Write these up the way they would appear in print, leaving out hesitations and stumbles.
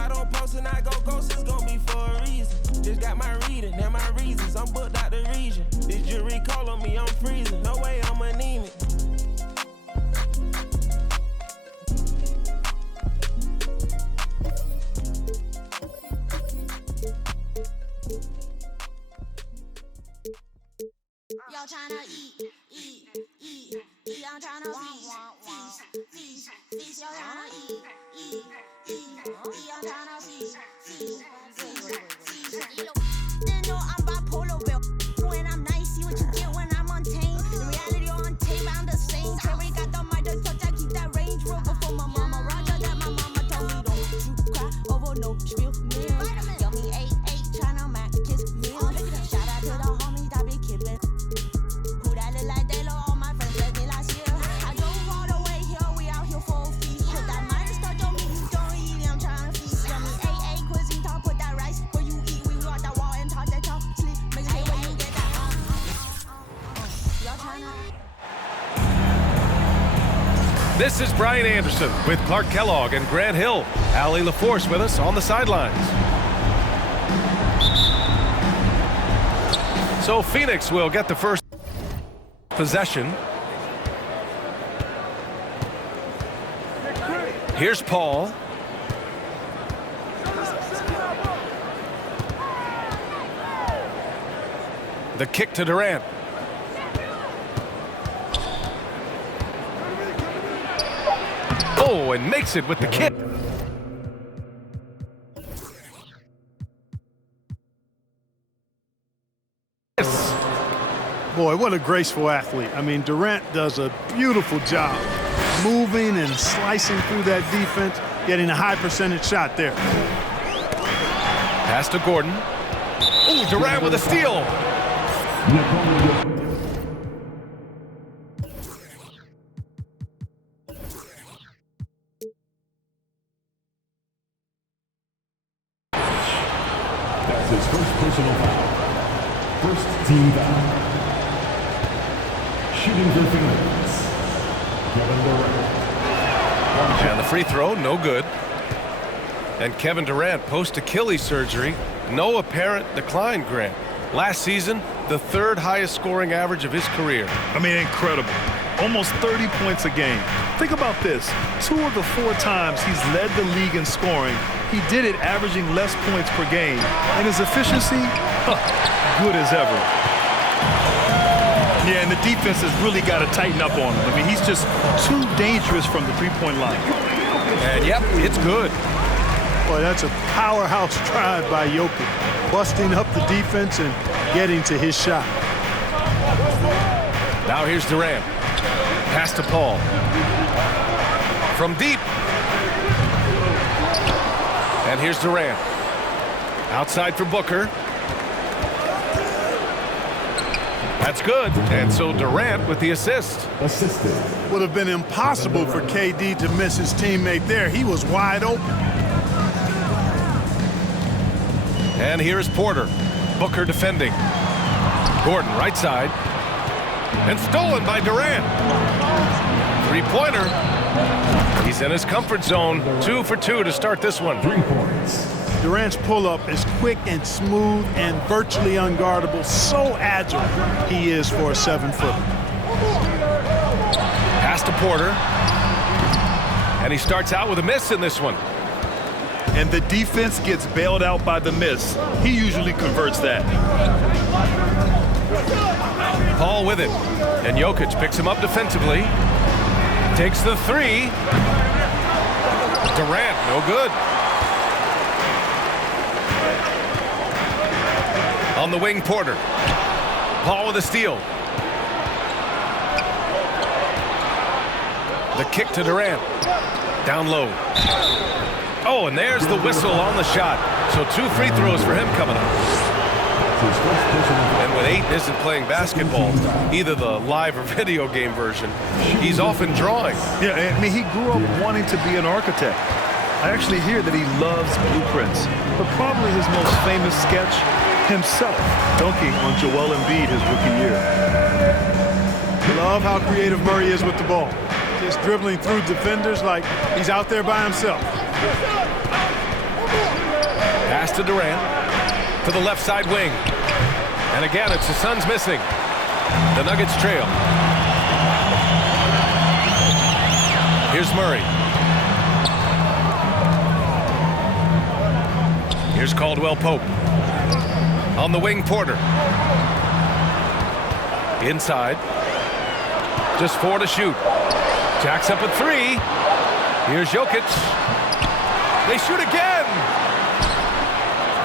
I don't post and I go ghost, it's gonna be for a reason. Just got my reading and my reasons. I'm booked out the region. This jury call on me, I'm freezing. No way I'm anemic. Y'all tryna eat, I'm tryna feast. Y'all tryna eat, I'm tryna feast. They know I'm bipolar, Bill. When I'm nice, see what you get when I'm untamed. In reality, on tape, I'm the same. Terry got the mic to touch, I keep that Range Rover for my mama. Roger that my mama told me, don't you cry over no spill milk. Yummy 8-8, tryna mac kiss meal. Shout out to the homies that be killing. Who that look like they low, all my friends left me last year. I drove all the way here, we out here for a feast. Put that minus touch on me, you don't eat, I'm tryna feast. Yummy 8-8, cuisine talk, put that rice where you eat. We walk that wall and talk that talk, sleep. Make sure when you get that y'all tryna. This is Brian Anderson with Clark Kellogg and Grant Hill. Allie LaForce with us on the sidelines. So Phoenix will get the first possession. Here's Paul. The kick to Durant. Oh, and makes it with the kick. Boy, what a graceful athlete. I mean, Durant does a beautiful job moving and slicing through that defense, getting a high percentage shot there. Pass to Gordon. Oh, Durant with a steal. That's his first personal foul. First team foul. Shooting for Phoenix, Kevin Durant. And the free throw, no good. And Kevin Durant, post-Achilles surgery, no apparent decline, Grant. Last season, the third highest scoring average of his career. I mean, incredible. Almost 30 points a game. Think about this. 2 of the 4 times he's led the league in scoring, he did it averaging less points per game. And his efficiency, good as ever. Yeah, and the defense has really got to tighten up on him. I mean, he's just too dangerous from the three-point line. And yep, it's good. Boy, that's a powerhouse drive by Jokic, busting up the defense and getting to his shot. Now here's Durant. Pass to Paul. From deep. And here's Durant. Outside for Booker. That's good. And so Durant with the assist. Assisted. Would have been impossible for KD to miss his teammate there. He was wide open. And here's Porter. Booker defending. Gordon right side. And stolen by Durant. Three-pointer. He's in his comfort zone. 2 for 2 to start this one. 3 points. Durant's pull-up is quick and smooth and virtually unguardable. So agile he is for a 7-footer. Pass to Porter. And he starts out with a miss in this one. And the defense gets bailed out by the miss. He usually converts that. Paul with it. And Jokic picks him up defensively. Takes the 3. Durant, no good. On the wing, Porter. Paul with a steal. The kick to Durant. Down low. Oh, and there's the whistle on the shot. So 2 free throws for him coming up. And when Ayton isn't playing basketball, either the live or video game version, he's often drawing. Yeah, I mean, he grew up wanting to be an architect. I actually hear that he loves blueprints, but probably his most famous sketch, himself dunking on Joel Embiid his rookie year. Love how creative Murray is with the ball. Just dribbling through defenders like he's out there by himself. to Durant. To the left side wing. And again, it's the Suns missing. The Nuggets trail. Here's Murray. Here's Caldwell Pope. On the wing, Porter. Inside. Just 4 to shoot. Jacks up a 3. Here's Jokic. They shoot again.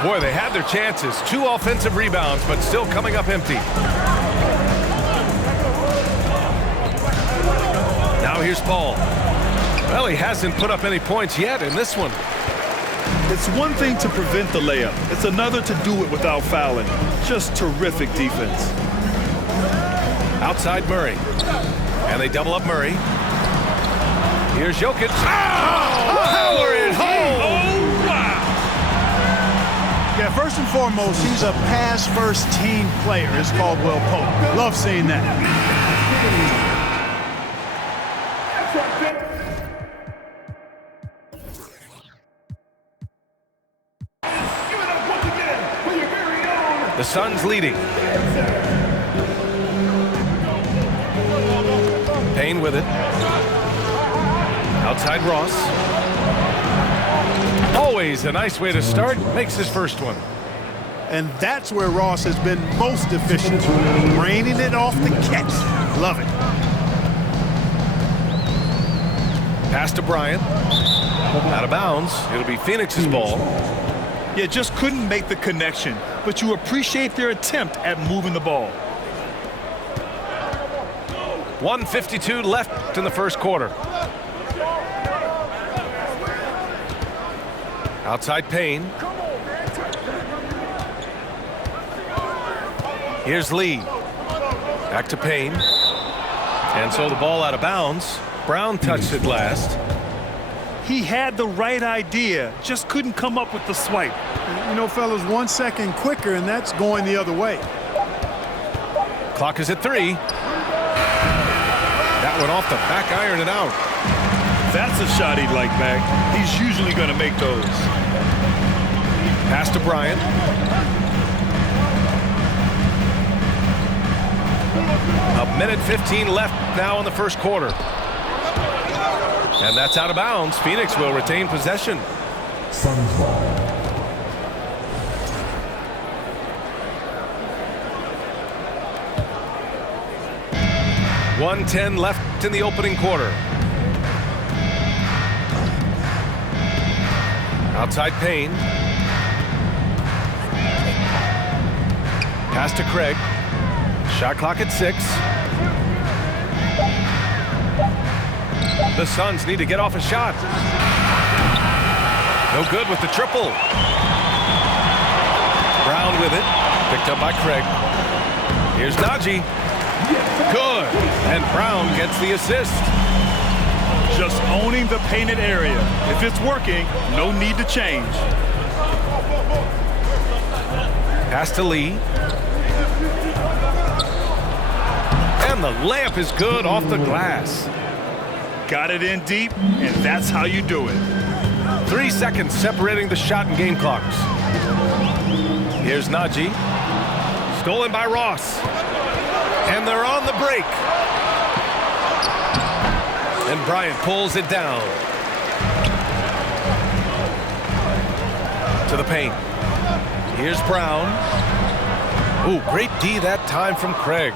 Boy, they had their chances. 2 offensive rebounds, but still coming up empty. Now here's Paul. Well, he hasn't put up any points yet in this one. It's one thing to prevent the layup. It's another to do it without fouling. Just terrific defense. Outside Murray. And they double up Murray. Here's Jokic. Power it home! Oh, wow! Yeah, first and foremost, he's a pass-first team player, is Caldwell Pope. Love seeing that. The Suns leading. Payne with it. Outside Ross. Always a nice way to start. Makes his first one. And that's where Ross has been most efficient. Raining it off the catch. Love it. Pass to Bryant. Out of bounds. It'll be Phoenix's ball. Yeah, just couldn't make the connection, but you appreciate their attempt at moving the ball. 1:52 left in the first quarter. Outside Payne. Here's Lee. Back to Payne. And so the ball out of bounds. Brown touched it last. He had the right idea, just couldn't come up with the swipe. You know, fellas, 1 second quicker, and that's going the other way. Clock is at 3. That one off the back iron and out. That's a shot he'd like back. He's usually going to make those. Pass to Bryant. A minute 15 left now in the first quarter. And that's out of bounds. Phoenix will retain possession. Suns ball. .110 left in the opening quarter. Outside Payne. Pass to Craig. Shot clock at 6. The Suns need to get off a shot. No good with the triple. Brown with it. Picked up by Craig. Here's Najee. Good. And Brown gets the assist. Just owning the painted area. If it's working, no need to change. Pass to Lee. And the layup is good off the glass. Got it in deep, and that's how you do it. 3 seconds separating the shot and game clocks. Here's Najee. Stolen by Ross. And they're on the break. And Bryant pulls it down. To the paint. Here's Brown. Ooh, great D that time from Craig.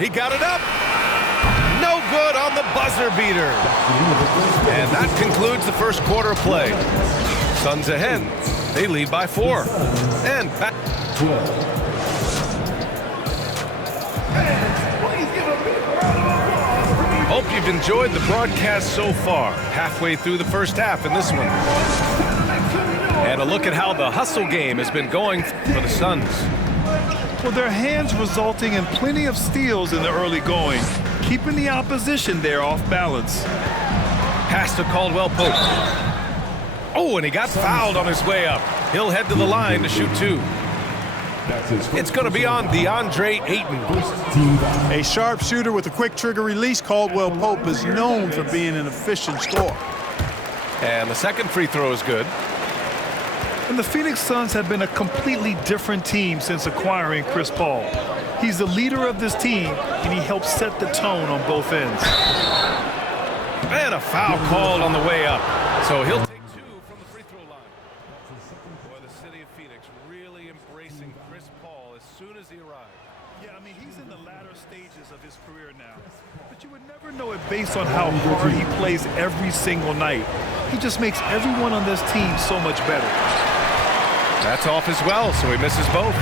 He got it up. No good on the buzzer beater. And that concludes the first quarter of play. Suns ahead. They lead by 4. And back. 12. Hope you've enjoyed the broadcast so far. Halfway through the first half in this one. And a look at how the hustle game has been going for the Suns. Well, their hands resulting in plenty of steals in the early going, keeping the opposition there off balance. Pass to Caldwell Pope. Oh, and he got fouled on his way up. He'll head to the line to shoot 2. It's going to be on DeAndre Ayton. A sharp shooter with a quick trigger release, Caldwell Pope is known for being an efficient scorer. And the second free throw is good. And the Phoenix Suns have been a completely different team since acquiring Chris Paul. He's the leader of this team, and he helps set the tone on both ends. And a foul called on the way up. So he'll take 2 from the free throw line. Boy, the city of Phoenix really embracing Chris Paul as soon as he arrived. Yeah, I mean, he's in the latter stages of his career now. But you would never know it based on how hard he plays every single night. He just makes everyone on this team so much better. That's off as well, so he misses both.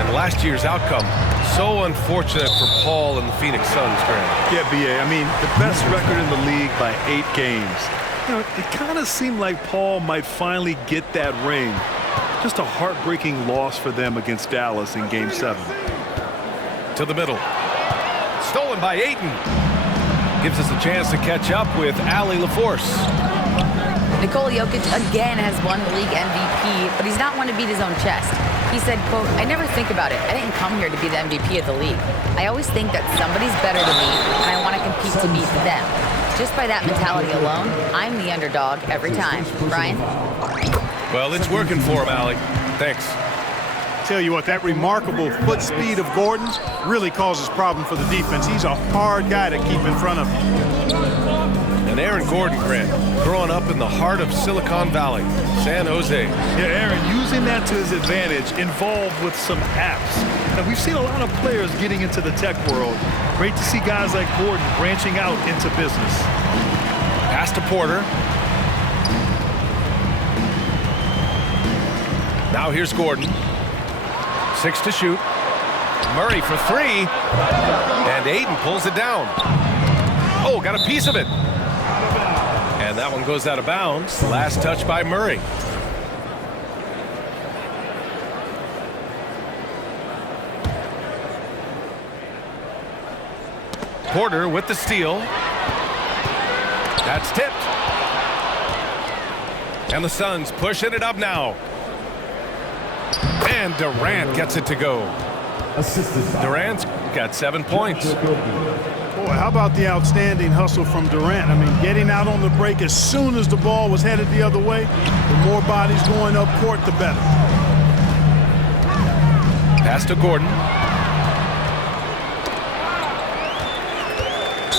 And last year's outcome, so unfortunate for Paul and the Phoenix Suns, Grant. Yeah, B.A., I mean, the best record in the league by 8 games. You know, it kind of seemed like Paul might finally get that ring. Just a heartbreaking loss for them against Dallas in Game 7. To the middle. Stolen by Ayton. Gives us a chance to catch up with Allie LaForce. Nikola Jokic again has won the league MVP, but he's not one to beat his own chest. He said, quote, "I never think about it. I didn't come here to be the MVP of the league. I always think that somebody's better than me, and I want to compete to beat them. Just by that mentality alone, I'm the underdog every time." Brian? Well, it's working for him, Allie. Thanks. Tell you what, that remarkable foot speed of Gordon's really causes problem for the defense. He's a hard guy to keep in front of him. And Aaron Gordon, Grant, growing up in the heart of Silicon Valley, San Jose. Yeah, Aaron, using that to his advantage, involved with some apps. Now, we've seen a lot of players getting into the tech world. Great to see guys like Gordon branching out into business. Pass to Porter. Now here's Gordon. 6 to shoot. Murray for 3. And Ayton pulls it down. Oh, got a piece of it. And that one goes out of bounds. Last touch by Murray. Porter with the steal. That's tipped. And the Suns pushing it up now. And Durant gets it to go. Durant's got 7 points. Boy, how about the outstanding hustle from Durant? I mean, getting out on the break as soon as the ball was headed the other way. The more bodies going up court, the better. Pass to Gordon.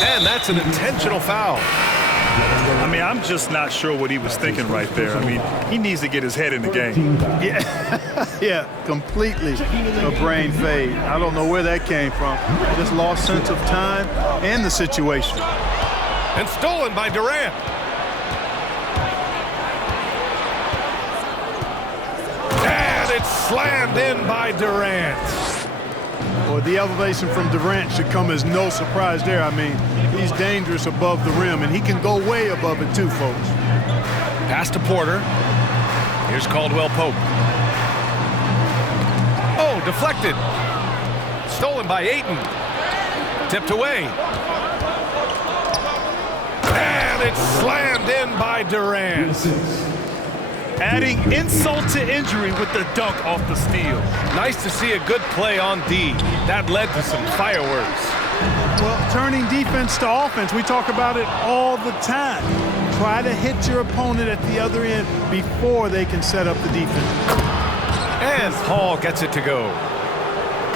And that's an intentional foul. I mean, I'm just not sure what he was thinking right there. I mean, he needs to get his head in the game. Yeah, completely a brain fade. I don't know where that came from. Just lost sense of time and the situation. And stolen by Durant. And it's slammed in by Durant. Well, the elevation from Durant should come as no surprise there. I mean, he's dangerous above the rim, and he can go way above it too, folks. Pass to Porter. Here's Caldwell Pope. Oh, deflected. Stolen by Ayton. Tipped away. And it's slammed in by Durant. Adding insult to injury with the dunk off the steal. Nice to see a good play on D. That led to some fireworks. Well, turning defense to offense, we talk about it all the time. Try to hit your opponent at the other end before they can set up the defense. And Paul gets it to go.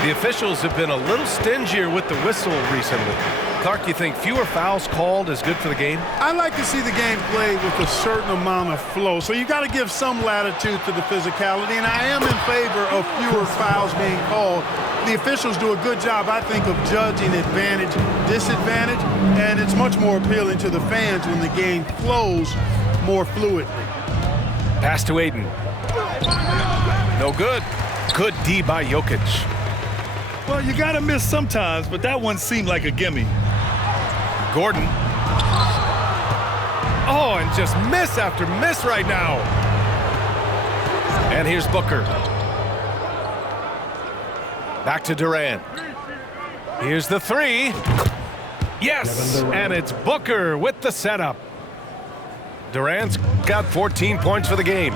The officials have been a little stingier with the whistle recently. Clark, you think fewer fouls called is good for the game? I like to see the game played with a certain amount of flow. So you got to give some latitude to the physicality, and I am in favor of fewer fouls being called. The officials do a good job, I think, of judging advantage, disadvantage, and it's much more appealing to the fans when the game flows more fluidly. Pass to Ayton. No good. Good D by Jokic. Well, you got to miss sometimes, but that one seemed like a gimme. Gordon. Oh, and just miss after miss right now. And here's Booker. Back to Durant. Here's the 3. Yes, and it's Booker with the setup. Durant's got 14 points for the game.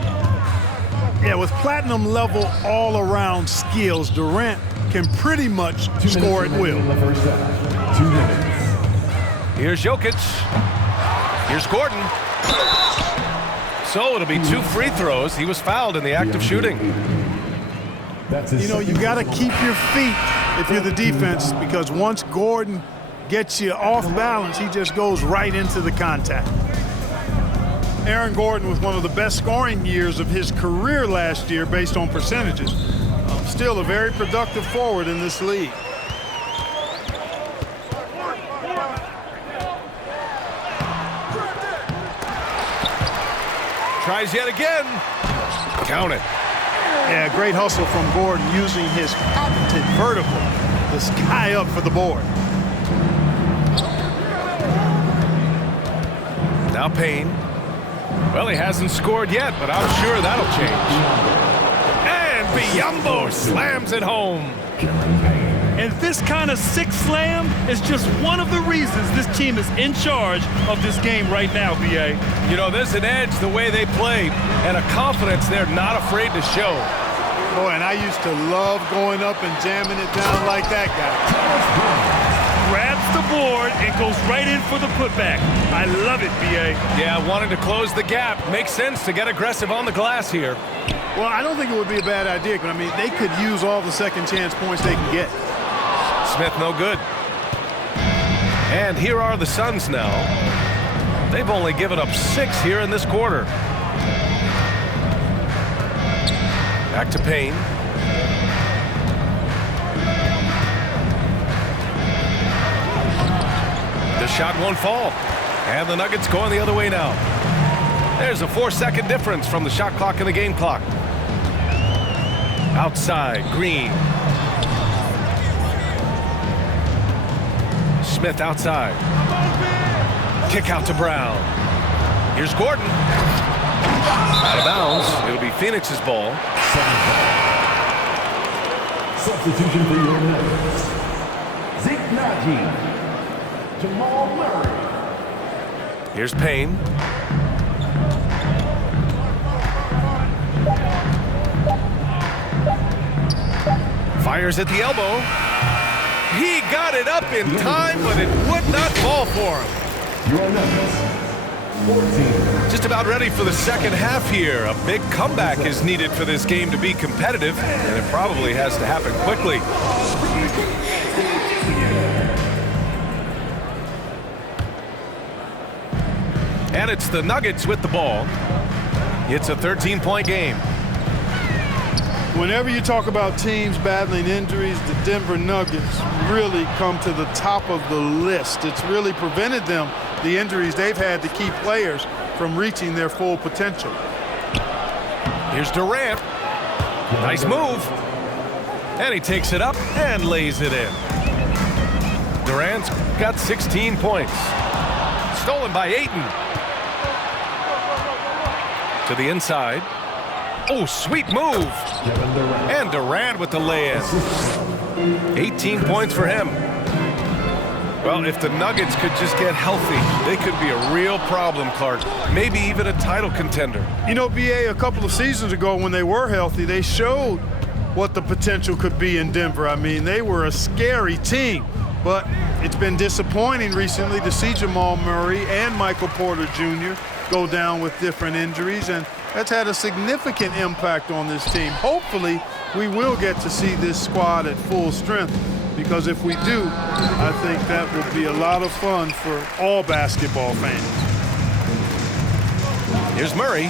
Yeah, with platinum level all-around skills, Durant can pretty much score at will. 2 minutes. Here's Jokic. Here's Gordon. So it'll be 2 free throws. He was fouled in the act of shooting. That's his You know, you got to keep your feet if you're the defense, because once Gordon gets you off balance, he just goes right into the contact. Aaron Gordon with one of the best scoring years of his career last year based on percentages. Still a very productive forward in this league. Tries yet again. Count it. Yeah, great hustle from Gordon using his patented vertical to sky up for the board. Now Payne. Well, he hasn't scored yet, but I'm sure that'll change. And Biyombo slams it home. And this kind of sick slam is just one of the reasons this team is in charge of this game right now, B.A. You know, there's an edge the way they play and a confidence they're not afraid to show. Boy, and I used to love going up and jamming it down like that guy. Grabs the board and goes right in for the putback. I love it, B.A. Yeah, wanting to close the gap. Makes sense to get aggressive on the glass here. Well, I don't think it would be a bad idea, but I mean, they could use all the second chance points they can get. Smith no good. And here are the Suns now. They've only given up 6 here in this quarter. Back to Payne. The shot won't fall. And the Nuggets going the other way now. There's a 4-second difference from the shot clock and the game clock. Outside, Green. Smith outside. Kick out to Brown. Here's Gordon. Out of bounds. It'll be Phoenix's ball. Substitution for your Nuggets. Zeke Naji. Jamal Murray. Here's Payne. Fires at the elbow. He got it up in time, but it would not fall for him. Your Nuggets. 14. Just about ready for the second half here. A big comeback is needed for this game to be competitive, and it probably has to happen quickly. And it's the Nuggets with the ball. It's a 13-point game. Whenever you talk about teams battling injuries, the Denver Nuggets really come to the top of the list. It's really prevented them, the injuries they've had, to keep players from reaching their full potential. Here's Durant. Nice move. And he takes it up and lays it in. Durant's got 16 points. Stolen by Ayton. To the inside. Oh, sweet move. And Durant with the lay-in. 18 points for him. Well, if the Nuggets could just get healthy, they could be a real problem, Clark. Maybe even a title contender. You know, B.A., a couple of seasons ago when they were healthy, they showed what the potential could be in Denver. I mean, they were a scary team. But it's been disappointing recently to see Jamal Murray and Michael Porter Jr. go down with different injuries, and that's had a significant impact on this team. Hopefully, we will get to see this squad at full strength, because if we do, I think that will be a lot of fun for all basketball fans. Here's Murray.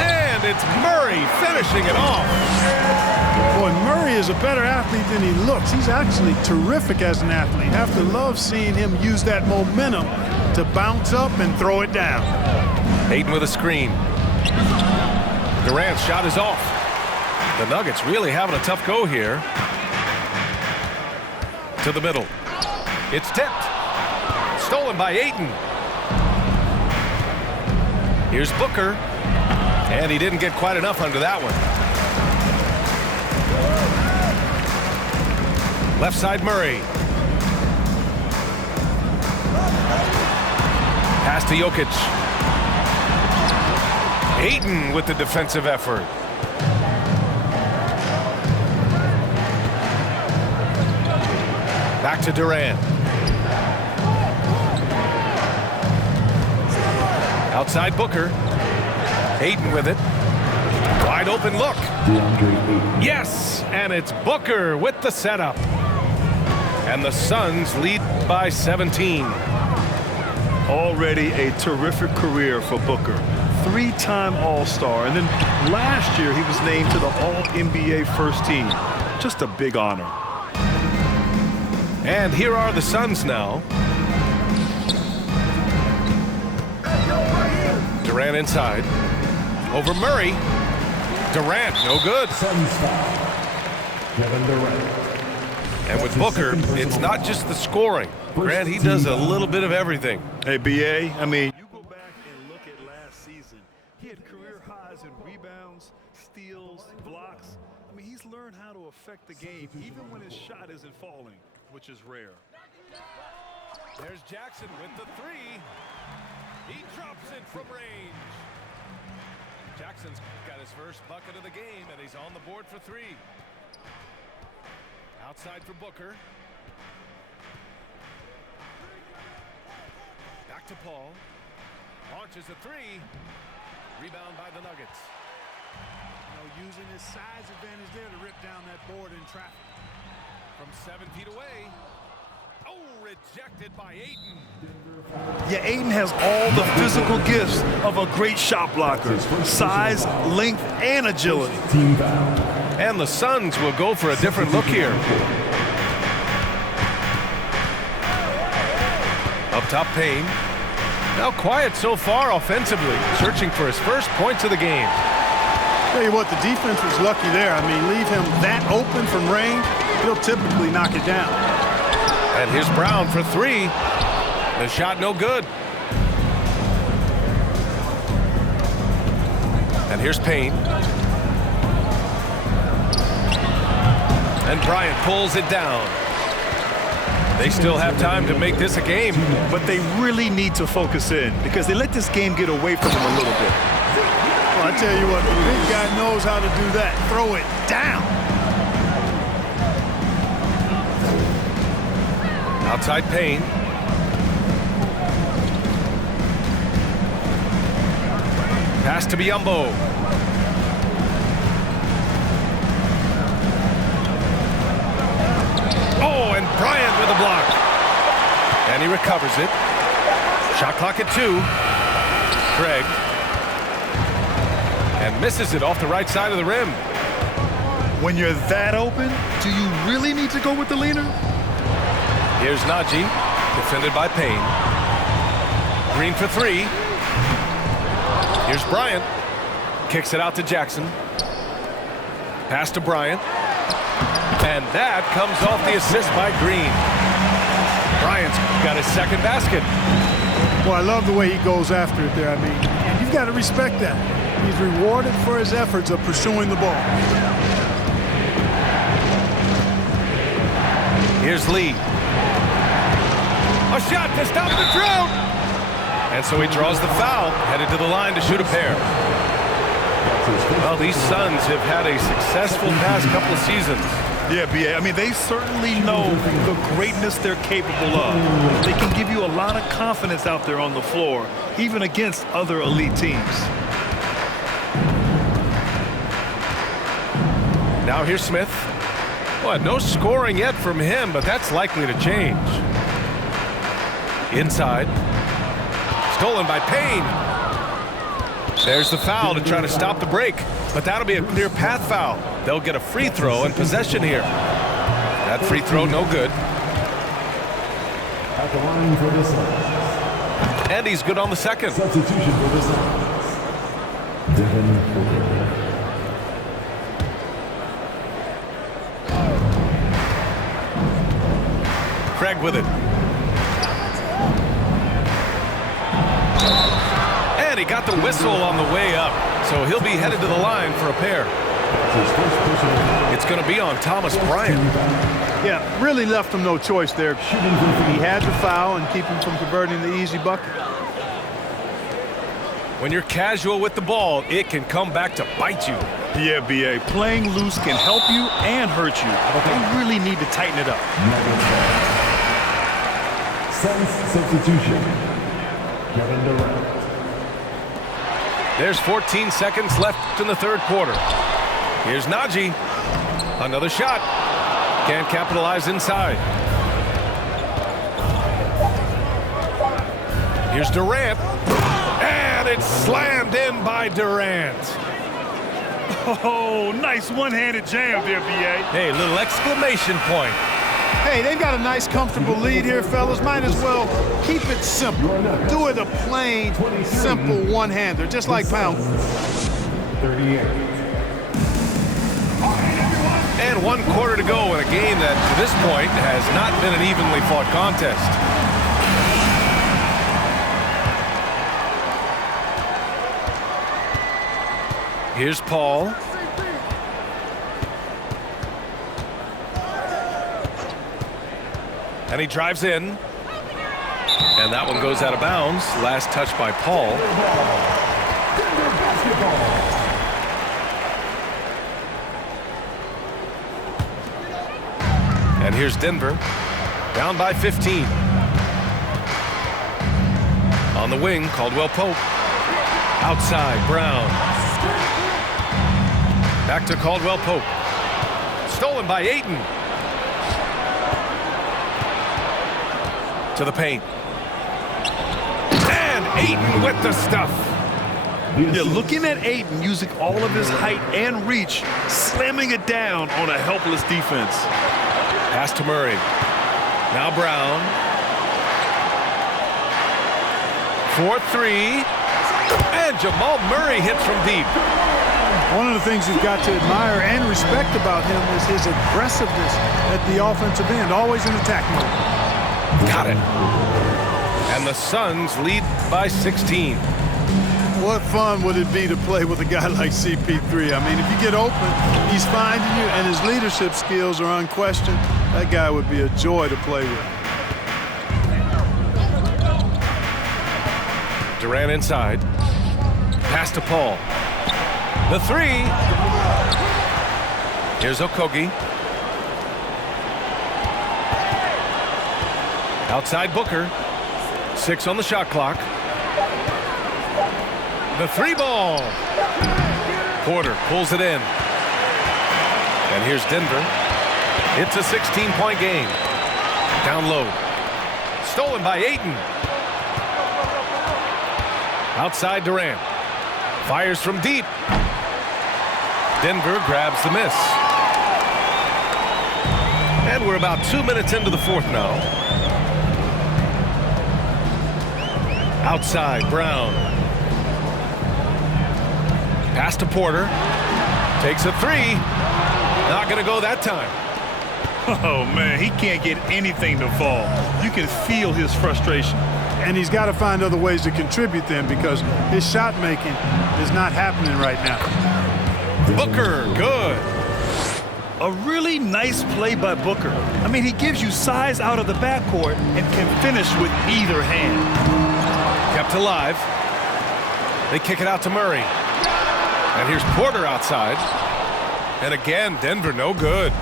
And it's Murray finishing it off. Boy, Murray is a better athlete than he looks. He's actually terrific as an athlete. Have to love seeing him use that momentum to bounce up and throw it down. Ayton with a screen. Durant's shot is off. The Nuggets really having a tough go here. To the middle. It's tipped. Stolen by Ayton. Here's Booker. And he didn't get quite enough under that one. Left side Murray. Pass to Jokic. Ayton with the defensive effort. Back to Durant. Outside Booker. Ayton with it. Wide open look. DeAndre Ayton. Yes, and it's Booker with the setup. And the Suns lead by 17. Already a terrific career for Booker. 3-time All-Star, and then last year he was named to the All-NBA first team. Just a big honor. And here are the Suns now. Durant inside. Over Murray. Durant, no good. Suns foul. Kevin Durant. And with Booker, it's not just the scoring. Grant, he does a little bit of everything. Hey, B.A., I mean, you go back and look at last season. He had career highs in rebounds, steals, blocks. I mean, he's learned how to affect the game, even when his shot isn't falling, which is rare. There's Jackson with the three. He drops it from range. Jackson's got his first bucket of the game, and he's on the board for three. Outside for Booker. Back to Paul. Launches a three. Rebound by the Nuggets. Using his size advantage there to rip down that board in traffic. From 7 feet away. Oh, rejected by Ayton. Yeah, Ayton has all the physical gifts of a great shot blocker. Size, length, and agility. Team foul. And the Suns will go for a different look here. Up top, Payne. Now quiet so far offensively, searching for his first points of the game. Tell you what, the defense was lucky there. I mean, leave him that open from range, he'll typically knock it down. And here's Brown for three. The shot no good. And here's Payne. And Bryant pulls it down. They still have time to make this a game. But they really need to focus in because they let this game get away from them a little bit. Well, I tell you what, the big guy knows how to do that. Throw it down. Outside Payne. Pass to Biyombo. Oh, and Bryant with a block. And he recovers it. Shot clock at 2. Craig. And misses it off the right side of the rim. When you're that open, do you really need to go with the leaner? Here's Najee, defended by Payne. Green for 3. Here's Bryant. Kicks it out to Jackson. Pass to Bryant. And that comes off the assist by Green. Bryant's got his second basket. Well, I love the way he goes after it there. I mean, you've got to respect that. He's rewarded for his efforts of pursuing the ball. Here's Lee. A shot to stop the drought. And so he draws the foul, headed to the line to shoot a pair. Well, these Suns have had a successful past couple of seasons. Yeah, B.A. I mean, they certainly know the greatness they're capable of. They can give you a lot of confidence out there on the floor, even against other elite teams. Now here's Smith. Well, no scoring yet from him, but that's likely to change. Inside. Stolen by Payne. There's the foul to try to stop the break, but that'll be a clear path foul. They'll get a free throw and possession here. That free throw no good. At the line for the Suns. And he's good on the second. Substitution for the Suns. Devin Booker. Craig with it. And he got the whistle on the way up, so he'll be headed to the line for a pair. It's going to be on Thomas Bryant. Yeah, really left him no choice there. He had the foul and keep him from converting the easy bucket. When you're casual with the ball, it can come back to bite you. Yeah, B.A. Playing loose can help you and hurt you, but they really need to tighten it up. Suns substitution. Kevin Durant. There's 14 seconds left in the third quarter. Here's Naji. Another shot. Can't capitalize inside. Here's Durant. And it's slammed in by Durant. Oh, nice one-handed jam there, B.A. Hey, little exclamation point. Hey, they've got a nice, comfortable lead here, fellas. Might as well keep it simple. Do it a plain, simple one-hander, just like Pound. 38. And 1 quarter to go in a game that, to this point, has not been an evenly fought contest. Here's Paul. And he drives in. And that one goes out of bounds. Last touch by Paul. And here's Denver. Down by 15. On the wing, Caldwell Pope. Outside, Brown. Back to Caldwell Pope. Stolen by Ayton. To the paint. And Ayton with the stuff. You're looking at Ayton using all of his height and reach, slamming it down on a helpless defense. Pass to Murray. Now Brown. 4-3. And Jamal Murray hits from deep. One of the things you've got to admire and respect about him is his aggressiveness at the offensive end, always in attack mode. Got it. And the Suns lead by 16. What fun would it be to play with a guy like CP3? I mean, if you get open, he's finding you, and his leadership skills are unquestioned. That guy would be a joy to play with. Durant inside. Pass to Paul. The three. Here's Okogie. Outside Booker. 6 on the shot clock. The three ball. Porter pulls it in. And here's Denver. It's a 16-point game. Down low. Stolen by Ayton. Outside Durant. Fires from deep. Denver grabs the miss. And we're about 2 minutes into the fourth now. Outside, Brown. Pass to Porter. Takes a three. Not going to go that time. Oh, man, he can't get anything to fall. You can feel his frustration. And he's got to find other ways to contribute then, because his shot making is not happening right now. Booker, good. A really nice play by Booker. I mean, he gives you size out of the backcourt and can finish with either hand. Kept alive. They kick it out to Murray. And here's Porter outside. And again, Denver no good.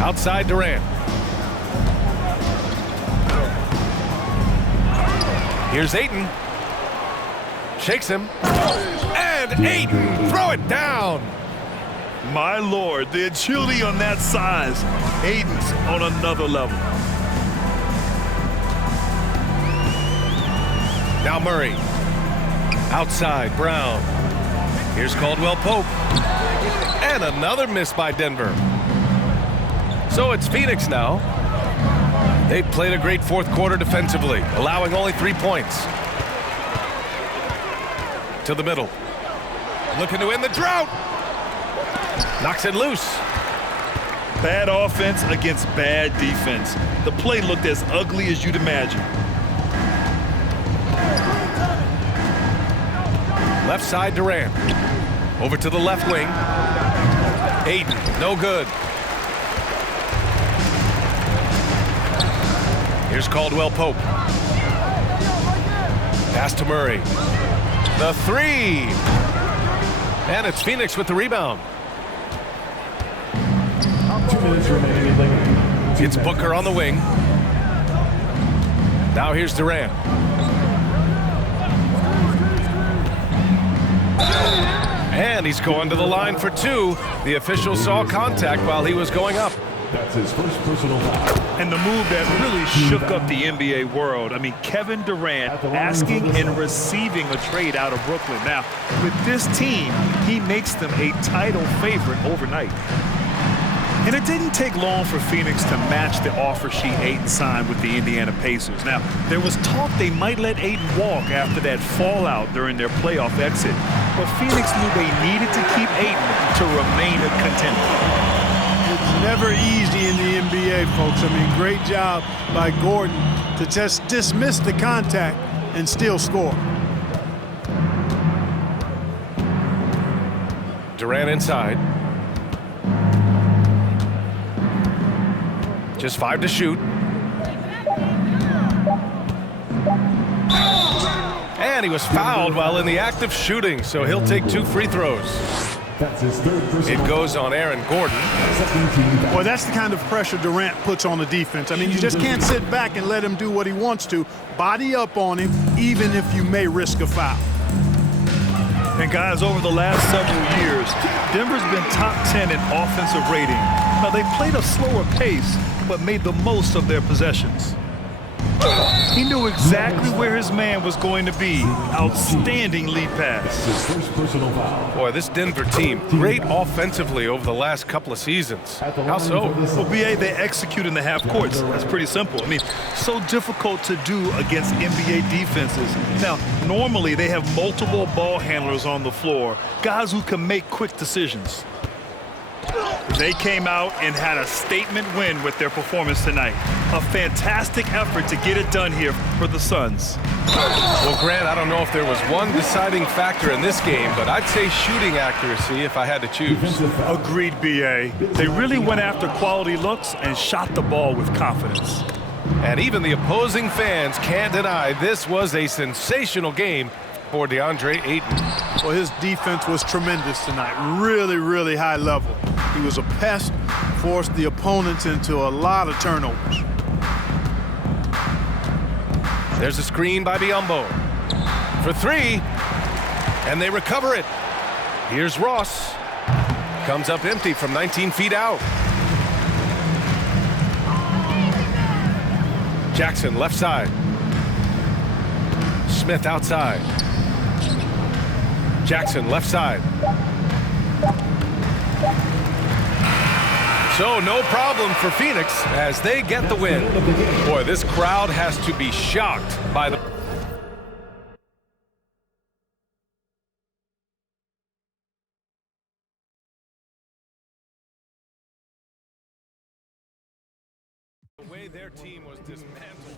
Outside Durant. Here's Ayton. Shakes him. And Ayton, throw it down. My Lord, the agility on that size. Ayton's on another level. Now Murray. Outside, Brown. Here's Caldwell Pope. And another miss by Denver. So it's Phoenix now. They've played a great fourth quarter defensively, allowing only 3 points. To the middle. Looking to end the drought. Knocks it loose. Bad offense against bad defense. The play looked as ugly as you'd imagine. Left side, Durant. Over to the left wing. Ayton, no good. Here's Caldwell Pope. Pass to Murray. The three. And it's Phoenix with the rebound. 2 minutes remaining in the game. It's Booker on the wing. Now here's Durant. And he's going to the line for two. The official saw contact while he was going up. That's his first personal foul. And the move that really shook up the NBA world. I mean, Kevin Durant asking and receiving a trade out of Brooklyn. Now, with this team, he makes them a title favorite overnight. And it didn't take long for Phoenix to match the offer sheet Ayton signed with the Indiana Pacers. Now, there was talk they might let Ayton walk after that fallout during their playoff exit. But Phoenix knew they needed to keep Ayton to remain a contender. It's never easy in the NBA, folks. I mean, great job by Gordon to just dismiss the contact and still score. Durant inside. Just 5 to shoot. And he was fouled while in the act of shooting, so he'll take 2 free throws. That's his third personal It goes on Aaron Gordon. Second team foul. Well, that's the kind of pressure Durant puts on the defense. I mean, you just can't sit back and let him do what he wants to. Body up on him, even if you may risk a foul. And guys, over the last several years, Denver's been top 10 in offensive rating. Now, they played a slower pace, but made the most of their possessions. He knew exactly where his man was going to be. Outstanding lead pass. His first personal foul. Boy, this Denver team, great offensively over the last couple of seasons. How so? Well, BA, they execute in the half courts. That's pretty simple. I mean, so difficult to do against NBA defenses. Now, normally they have multiple ball handlers on the floor, guys who can make quick decisions. They came out and had a statement win with their performance tonight. A fantastic effort to get it done here for the Suns. Well, Grant, I don't know if there was one deciding factor in this game, but I'd say shooting accuracy if I had to choose. Agreed, BA. They really went after quality looks and shot the ball with confidence. And even the opposing fans can't deny this was a sensational game for DeAndre Ayton. Well, his defense was tremendous tonight. Really, really high level. He was a pest, forced the opponents into a lot of turnovers. There's a screen by Biyombo for 3, and they recover it. Here's Ross. Comes up empty from 19 feet out. Jackson left side. Smith outside. Jackson left side. So no problem for Phoenix as they get the win. Boy, this crowd has to be shocked by the way their team was dismantled.